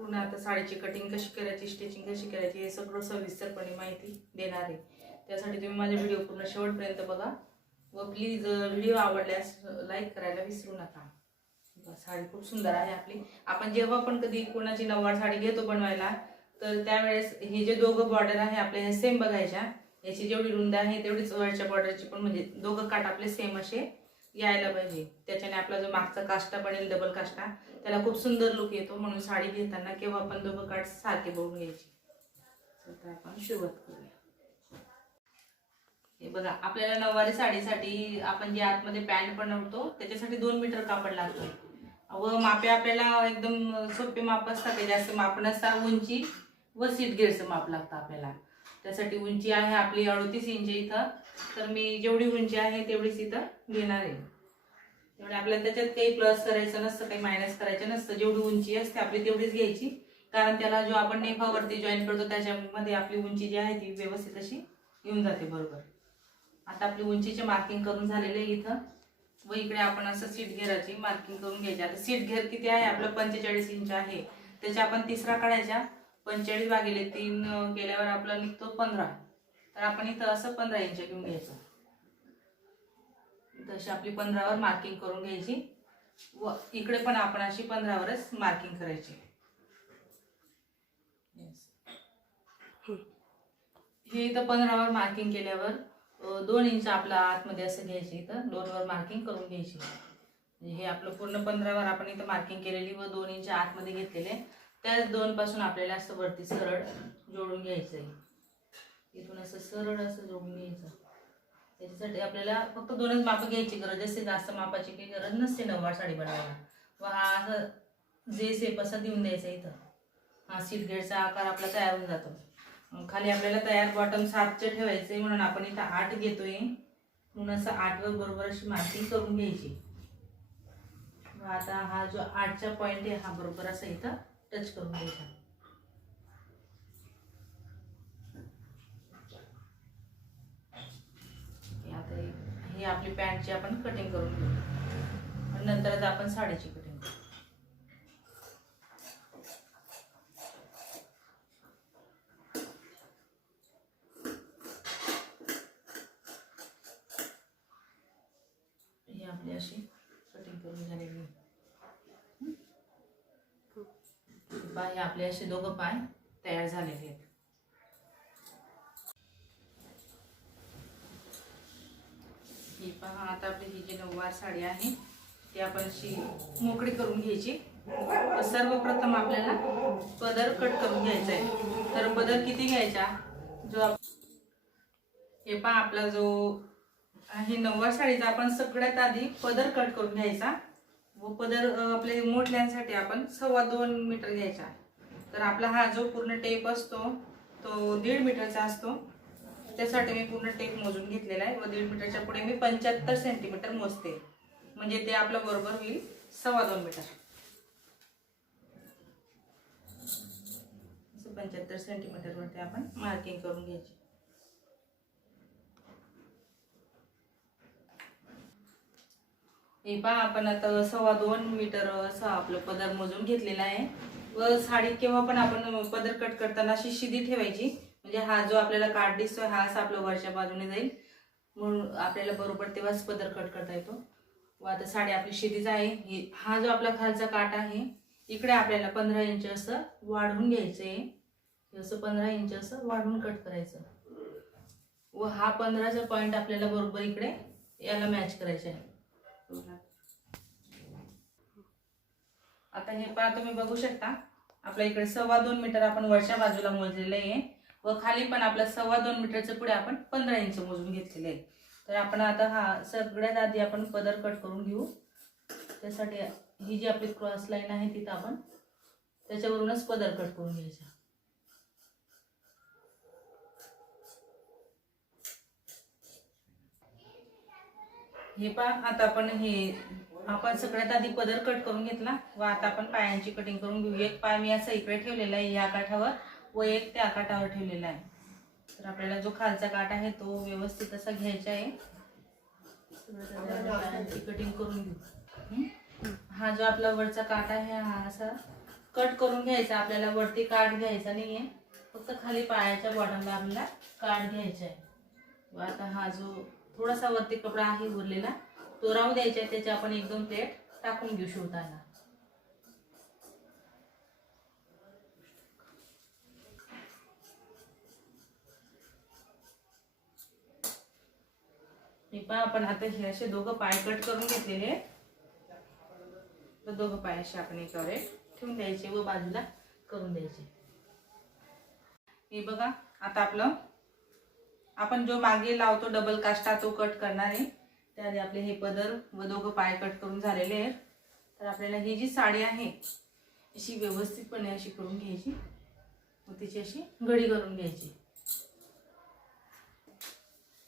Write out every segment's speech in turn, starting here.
पूर्ण आता साडीची कटिंग कशी करायची, स्टिचिंग कशी करायची हे सगळं सविस्तरपणे माहिती देणार आहे। त्यासाठी तुम्ही माझा व्हिडिओ पूर्ण शेवटपर्यंत बघा व प्लीज व्हिडिओ आवडल्यास लाईक करायला विसरू नका। साडी खूप सुंदर आहे आपली। आपण जेव्हा पण कधी कोणाची नऊवार साडी घेतो बनवायला तर त्यावेळेस हे जे दोघं बॉर्डर आहे आपल्या हे सेम बघायच्या। याची जेवढी रुंदी आहे तेवढीच वरच्या बॉर्डरची पण म्हणजे दोघं काठ आपले सेम असे यायला पाहिजे। त्याच्याने आपला जो मागचा काष्टा बनेल डबल काष्टा त्याला खूप सुंदर लुक येतो। म्हणून साडी घेताना केव्हा पण दोघं काठ सारखे बघून घ्यायचे। तर आपण सुरुवात करूया। हे बघा आपल्याला नऊवारी साडीसाठी आपण जे आतमध्ये पॅन्ट बनवतो त्याच्यासाठी 2 मीटर कापड लागतं व मापे आपल्याला एकदम सोपे माप असतात। जास्त माप नसतात। उंची व सीट घेरचं माप लागतं आपल्याला। त्यासाठी उंची आहे आपली 38 इंच इथं। तर मी जेवढी उंची आहे तेवढीच इथं घेणार आहे। तेवढे आपल्याला त्याच्यात काही प्लस करायचं नसतं, काही मायनस करायचं नसतं। जेवढी उंची असते आपली तेवढीच घ्यायची, कारण त्याला जो आपण नेफावरती जॉईन करतो त्याच्यामध्ये आपली उंची जी आहे ती व्यवस्थित अशी येऊन जाते बरोबर। आता आपली उंचीचे मार्किंग करून झालेले इथं व इकडे आपण असं सीट घेराची मार्किंग करून घ्यायची। आता सीट घेर किती आहे आपलं 45 इंच आहे, त्याच्या आपण तिसरा काढायचा। 45 भागिले 3 केल्यावर आपला निघतो 15। तर आपण इथं असं 15 इंच घेऊन घ्यायचं। तशी आपली 15 वर मार्किंग करून घ्यायची व इकडे पण आपण अशी 15 वरच मार्किंग करायची। हे इथं 15 वर मार्किंग केल्यावर 2 इंच आपला आतमध्ये असं घ्यायचे। इथं 2 वर मार्किंग करून घ्यायची। हे आपलं पूर्ण 15 वर आपण इथं मार्किंग केलेली व 2 इंच आतमध्ये घेतलेले। त्याच 2 पासून आपल्याला असं वरती सरळ जोडून घ्यायचंय। इथून असं सरळ असं जोडून घ्यायचं। त्याच्यासाठी आपल्याला फक्त 2च माप घ्यायची गरज असते, जास्त मापाची काही गरज नसते नऊवार साडी बनवायला। व हा असं जे शेप असा देऊन द्यायचा इथं। हा सीट घेरचा आकार आपला तयार होऊन जातो। खाली आपल्याला तयार बॉटम 7चे ठेवायचे म्हणून आपण इथं 8 घेतोय। म्हणून असं 8 वर बरोबर अशी मार्किंग करून घ्यायची। आता हा जो 8चा पॉइंट आहे हा बरोबर असा इथं टच करून घ्यायचा। आता ही आपली पॅन्टची आपण कटिंग करून घेऊ आणि नंतरच आपण साडीची कटिंग करू। ही आपली अशी कटिंग करून झालेली। पाय आपले असे दोघं पाय तयार झालेले आहेत। ही पहा आता आपली ही जी नऊवार साडी आहे ती आपण अशी मोकळी करून घ्यायची। सर्वप्रथम आपल्याला पदर कट करून घ्यायचा आहे। तर पदर किती घ्यायचा, जो हे पहा आपला जो आहे नऊवार साडीचा आपण सगळ्यात आधी पदर कट करून घ्यायचा व पदर आपले मोठल्यांसाठी आपण 2.25 मीटर घ्यायचा। तर आपला हा जो पूर्ण टेप असतो तो 1.5 मीटरचा असतो। त्यासाठी मी पूर्ण टेप मोजून घेतलेला आहे व 1.5 मीटरच्या पुढे मी 75 सेंटीमीटर मोजते, म्हणजे ते आपलं बरोबर होईल 2.25 मीटर। 75 सेंटीमीटर वरती आपण मार्किंग करून घ्यायची। हे पहा आपण आता 2.25 मीटर असं आपलं पदर मोजून घेतलेला आहे व साडी केव्हा पण आपण पदर कट करताना अशी शिदी ठेवायची, म्हणजे हा जो आपल्याला काठ दिसतोय हा असा आपल्या वरच्या बाजूने जाईल म्हणून आपल्याला बरोबर तेव्हाच पदर कट करता येतो। व आता साडी आपली शिदीच आहे। हा जो आपला खालचा काठ आहे इकडे आपल्याला 15 इंच असं वाढवून घ्यायचंय। असं 15 इंच असं वाढवून कट करायचं व हा 15चा पॉइंट आपल्याला बरोबर इकडे याला मॅच करायचा आहे। आता हे पहा तुम्ही बघू शकता आपल्या इकडे 2.25 मीटर आपण वरच्या बाजूला मोजलेले आहे व खाली पण आपला 2.25 मीटरच्या पुढे आपण 15 इंच मोजून घेतलेले आहे। तर आपण आता हा सगळ्यात आधी आपण पदर कट करून घेऊ। त्यासाठी ही जी आपली क्रॉस लाईन आहे तिथं आपण त्याच्यावरूनच पदर कट करून घ्यायचा। हे पहा आता आपण सगळ्यात आधी पदर कट करून घेतला व आता आपण पायांची कटिंग करून घेऊ। एक पाय मी असा इकडे ठेवलेला आहे या काठावर व एक त्या काठावर ठेवलेला आहे। तर आपल्याला जो खालचा काठ आहे तो व्यवस्थित असा घ्यायचा आहे। पायांची कटिंग करून घेऊ। हा जो आपला वरचा काठ आहे हा असा कट करून घ्यायचा आपल्याला, वरती काठ घ्यायचा नाहीये, फक्त खाली पायाच्या बॉटमला आपल्याला काठ घ्यायचा आहे. व आता हा जो थोडासा वरती कपडा आहे उरलेला तो राहू द्यायचा आहे, त्याचे आपण 1-2 प्लेट टाकून घेऊ शिवताना. हे पहा आपण आता हे असे दोघं पाय कट करून घेतलेले, तर दोघं पाय असे आपण एकावर एक ठेवून द्यायचे व बाजूला करून द्यायचे. हे बघा आता आपलं आपण जो मागे लावतो डबल काष्टा तो कट करणार आहे. त्याआधी आपले हे पदर व दोघं पाय कट करून झालेले आहेत. तर आपल्याला ही जी साडी आहे अशी व्यवस्थितपणे अशी करून घ्यायची व तिची अशी घडी करून घ्यायची.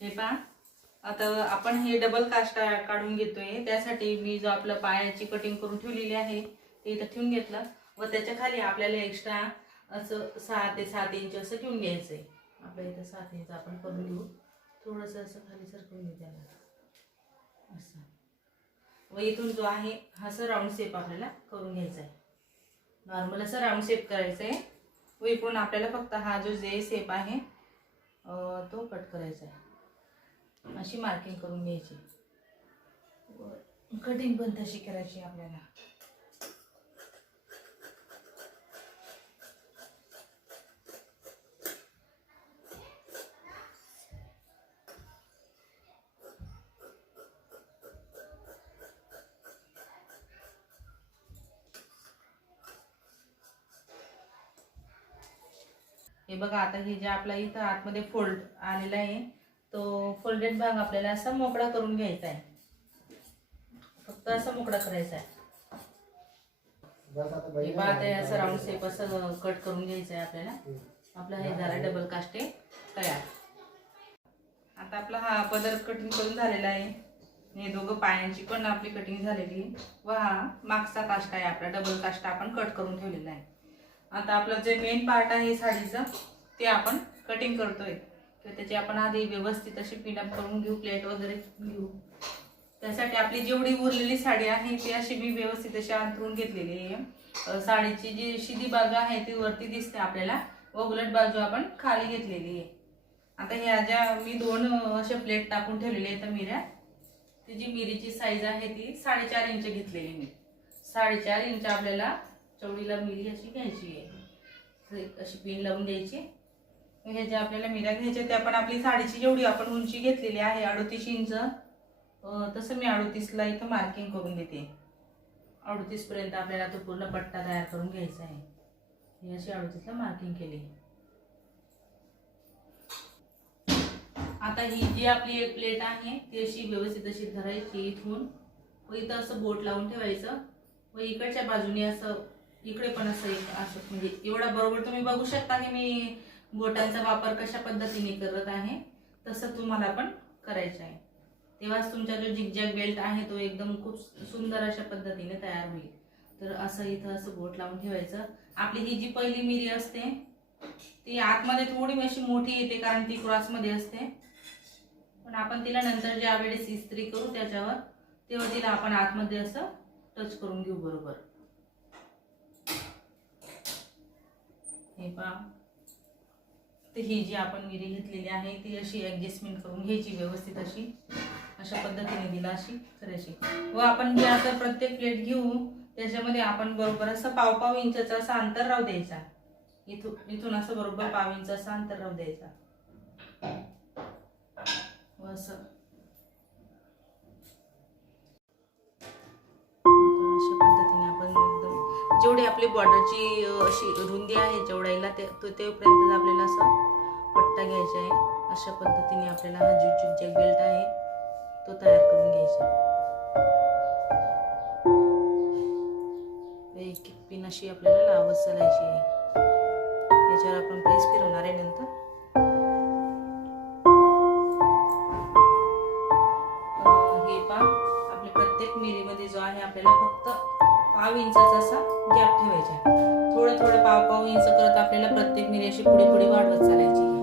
हे पहा आता आपण हे डबल काष्टा काढून घेतोय, त्यासाठी मी जो आपलं पायाची कटिंग करून ठेवलेली आहे ते इथं ठेवून घेतलं व त्याच्या खाली आपल्याला एक्स्ट्रा असं 6 ते 7 इंच असं ठेवून घ्यायचंय. आपल्या इथं 7 इंच आपण करून घेऊ, थोडंसं असं खाली सरकवून घेऊ त्याला असं. व इथून जो आहे हा असं राऊंड शेप आपल्याला करून घ्यायचा आहे, नॉर्मल असं राऊंड शेप करायचा आहे. व इकडून आपल्याला फक्त हा जो जे शेप आहे तो कट करायचा आहे. अशी मार्किंग करून घ्यायची, कटिंग पण तशी करायची आपल्याला. हे बघा आता हे जे आपला इथं आतमध्ये फोल्ड आलेला आहे तो फोल्डेड भाग आपल्याला असा मोकळा करून घ्यायचा आहे, फक्त असा मोकळा करायचा आहे. हे आता असं राऊंड शेप असं कट करून घ्यायचं आहे आपल्याला. आपला हे झाला डबल काष्टे तयार. आता आपला हा पदर कटिंग करून झालेला आहे. हे दोघं पायांची पण आपली कटिंग झालेली आहे व हा मागचा काष्टा आहे आपला, डबल काष्टा आपण कट करून ठेवलेला आहे. आता आपलं जे मेन पार्ट आहे साडीचं ते आपण कटिंग करतोय, तर त्याची आपण आधी व्यवस्थित अशी पिनअप करून घेऊ, प्लेट वगैरे घेऊ. त्यासाठी आपली जेवढी उरलेली साडी आहे ती अशी मी व्यवस्थित अशी अंतरून घेतलेली आहे. साडीची जी शिदी बाजू आहे ती वरती दिसते आपल्याला व उलट बाजू आपण खाली घेतलेली आहे. आता ह्या ज्या मी 2 अशा प्लेट टाकून ठेवलेल्या आहेत मिऱ्या, ती जी मिरीची साईज आहे ती 4.5 इंच घेतलेली मी. 4.5 इंच आपल्याला चवडीला मिरी अशी घ्यायची आहे, अशी पिन लावून द्यायची. हे जे आपल्याला मिऱ्या घ्यायच्या त्या पण आपली साडीची जेवढी आपण उंची घेतलेली आहे 38 इंच, तसं मी 38ला इथं मार्किंग करून देते. 38 पर्यंत आपल्याला तो पूर्ण पट्टा तयार करून घ्यायचा आहे. ही अशी 38ला मार्किंग केली. आता ही जी आपली एक प्लेट आहे ती अशी व्यवस्थित अशी धरायची इथून व इथं असं बोट लावून ठेवायचं व इकडच्या बाजूने असं इकडे पण असं असं म्हणजे एवढा बरोबर तुम्ही बघू शकता की मी बोटांचा वापर कशा पद्धतीने करत आहे, तसं तुम्हाला पण करायचं आहे. तेव्हाच तुमचा जो झिगझॅग बेल्ट आहे तो एकदम खूप सुंदर अशा पद्धतीने तयार होईल. तर असं इथं असं बोट लावून ठेवायचं. आपली ही जी पहिली मिरी असते ती आतमध्ये थोडी अशी मोठी येते कारण ती क्रॉसमध्ये असते, पण आपण तिला नंतर ज्या वेळेस इस्त्री करू त्याच्यावर तेव्हा तिला आपण आतमध्ये असं टच करून घेऊ बरोबर. हे पहा, तर ही जी आपण मिरी घेतलेली आहे ती अशी ॲडजस्टमेंट करून घ्यायची व्यवस्थित अशी, अशा पद्धतीने तिला अशी करायची. व आपण जे आता प्रत्येक प्लेट घेऊ त्याच्यामध्ये आपण बरोबर असं 1.5 इंचाचं असं अंतर राहू द्यायचा. इथून असं बरोबर 1.5 इंच असं अंतर राहू द्यायचा व असं अशा पद्धतीने आपण एकदम जेवढी आपली बॉर्डरची अशी रुंदी आहे जेवढायला तेपर्यंत आपल्याला असं पट्टा घ्यायचा आहे. अशा पद्धतीने आपल्याला हा जो झिगझॅग बेल्ट आहे तो तयार करून घ्यायचा. एक एक पिन अशी आपल्याला लावत चालायची आहे. याच्यावर आपण प्रेस फिरवणार आहे नंतर. हे पहा, आपल्या प्रत्येक मिरीमध्ये जो आहे आपल्याला फक्त 1.5 इंचाचा असा गॅप ठेवायचा. थोडं थोडं 1.5 इंच करत आपल्याला प्रत्येक मिरी अशी पुढे पुढे वाढवत चालायची.